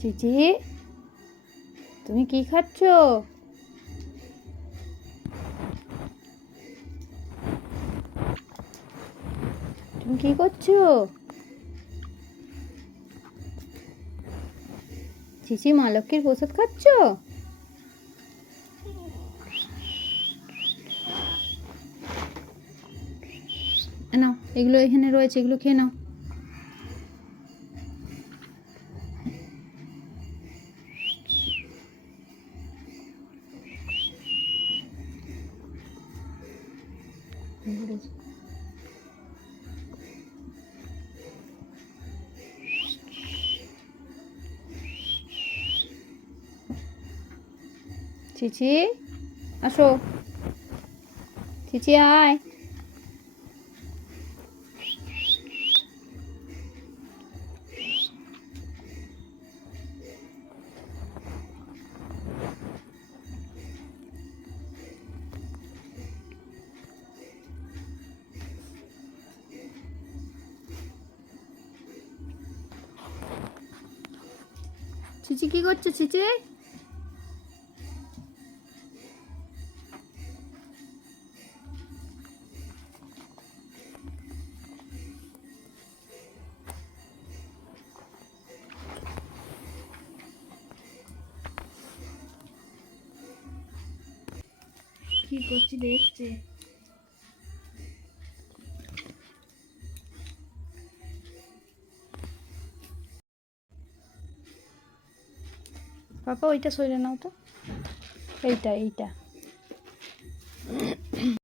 চিচি, তুমি কি খাচ্ছ? তুমি কি করছো? চিচি, মা লক্ষ্মীর প্রসাদ খাচ্ছ? নাও, এগুলো এখানে রয়েছে, এগুলো খেয়ে নাও। চিচি, আসো। চিচি, আয়। চিচি, কি করছো চিচি? কি করছি দেখছে। পাপা, ওইটা সরিয়ে নাও তো। এইটা